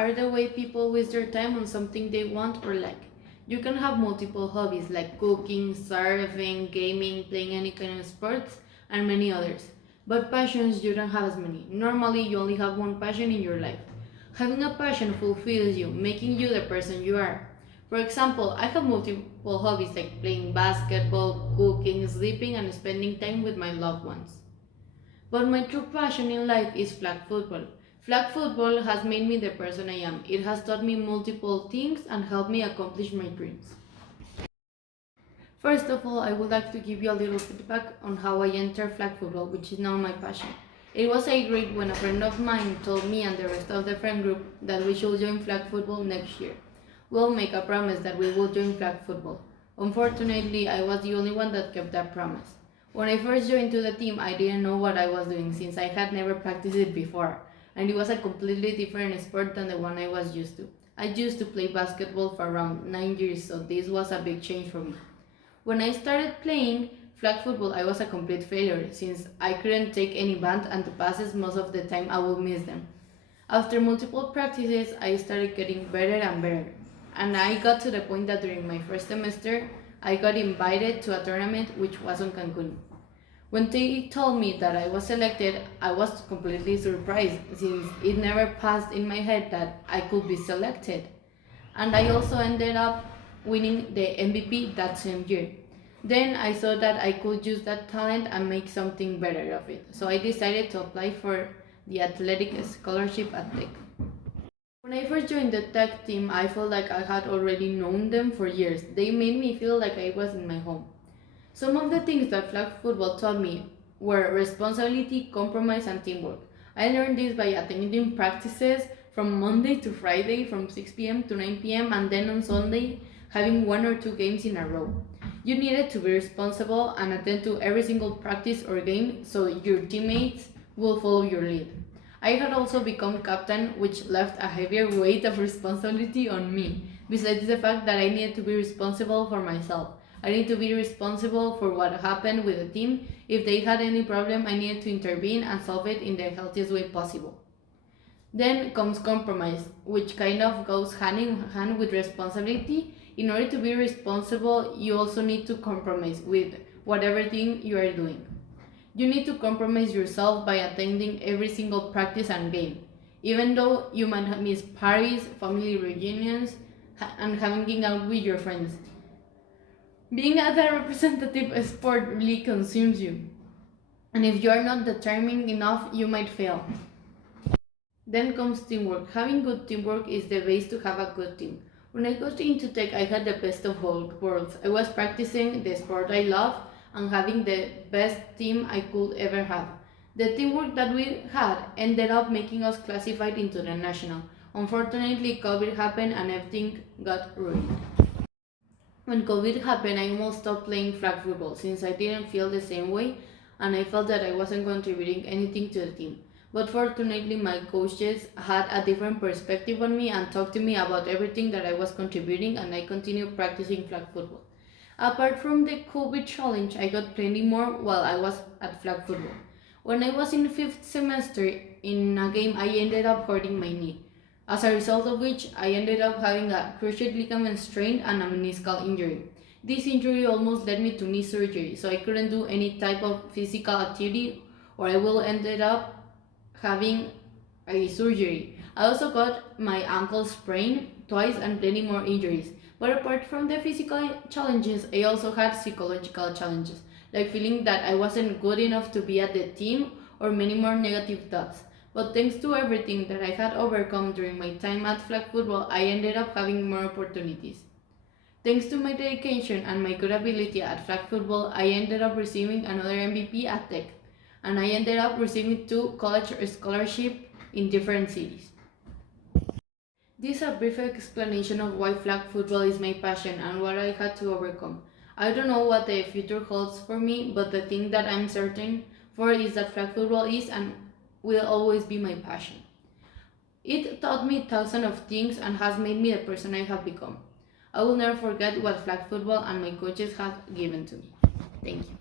are the way people waste their time on something they want or like. You can have multiple hobbies like cooking, surfing, gaming, playing any kind of sports, and many others. But passions, you don't have as many. Normally, you only have one passion in your life. Having a passion fulfills you, making you the person you are. For example, I have multiple hobbies like playing basketball, cooking, sleeping, and spending time with my loved ones. But my true passion in life is flag football. Flag football has made me the person I am. It has taught me multiple things and helped me accomplish my dreams. First of all, I would like to give you a little feedback on how I entered flag football, which is now my passion. It was a great when a friend of mine told me and the rest of the friend group that we should join flag football next year. We'll make a promise that we will join flag football. Unfortunately, I was the only one that kept that promise. When I first joined to the team, I didn't know what I was doing since I had never practiced it before, and it was a completely different sport than the one I was used to. I used to play basketball for around 9 years, so this was a big change for me. When I started playing flag football, I was a complete failure since I couldn't take any band and the passes most of the time I would miss them. After multiple practices, I started getting better and better, and I got to the point that during my first semester, I got invited to a tournament which was in Cancun. When they told me that I was selected, I was completely surprised since it never passed in my head that I could be selected. And I also ended up winning the MVP that same year. Then I saw that I could use that talent and make something better of it. So I decided to apply for the athletic scholarship at Tech. When I first joined the tech team, I felt like I had already known them for years. They made me feel like I was in my home. Some of the things that flag football taught me were responsibility, compromise, and teamwork. I learned this by attending practices from Monday to Friday from 6 p.m. to 9 p.m. and then on Sunday having 1 or 2 games in a row. You needed to be responsible and attend to every single practice or game so your teammates will follow your lead. I had also become captain, which left a heavier weight of responsibility on me, besides the fact that I needed to be responsible for myself. I need to be responsible for what happened with the team. If they had any problem, I needed to intervene and solve it in the healthiest way possible. Then comes compromise, which kind of goes hand in hand with responsibility. In order to be responsible, you also need to compromise with whatever thing you are doing. You need to compromise yourself by attending every single practice and game, even though you might miss parties, family reunions, and hanging out with your friends. Being a representative sport really consumes you, and if you are not determined enough, you might fail. Then comes teamwork. Having good teamwork is the base to have a good team. When I got into tech, I had the best of both worlds. I was practicing the sport I love and having the best team I could ever have. The teamwork that we had ended up making us classified into the national. Unfortunately, COVID happened and everything got ruined. When COVID happened, I almost stopped playing flag football since I didn't feel the same way and I felt that I wasn't contributing anything to the team. But fortunately, my coaches had a different perspective on me and talked to me about everything that I was contributing, and I continued practicing flag football. Apart from the COVID challenge, I got plenty more while I was at flag football. When I was in 5th semester, in a game I ended up hurting my knee, as a result of which I ended up having a cruciate ligament strain and a meniscal injury. This injury almost led me to knee surgery, so I couldn't do any type of physical activity or I will ended up having a surgery. I also got my ankle sprained twice and plenty more injuries. But apart from the physical challenges, I also had psychological challenges, like feeling that I wasn't good enough to be at the team or many more negative thoughts. But thanks to everything that I had overcome during my time at flag football, I ended up having more opportunities. Thanks to my dedication and my good ability at flag football, I ended up receiving another MVP at Tech, and I ended up receiving 2 college scholarships in different cities. This is a brief explanation of why flag football is my passion and what I had to overcome. I don't know what the future holds for me, but the thing that I'm certain for is that flag football is and will always be my passion. It taught me thousands of things and has made me the person I have become. I will never forget what flag football and my coaches have given to me. Thank you.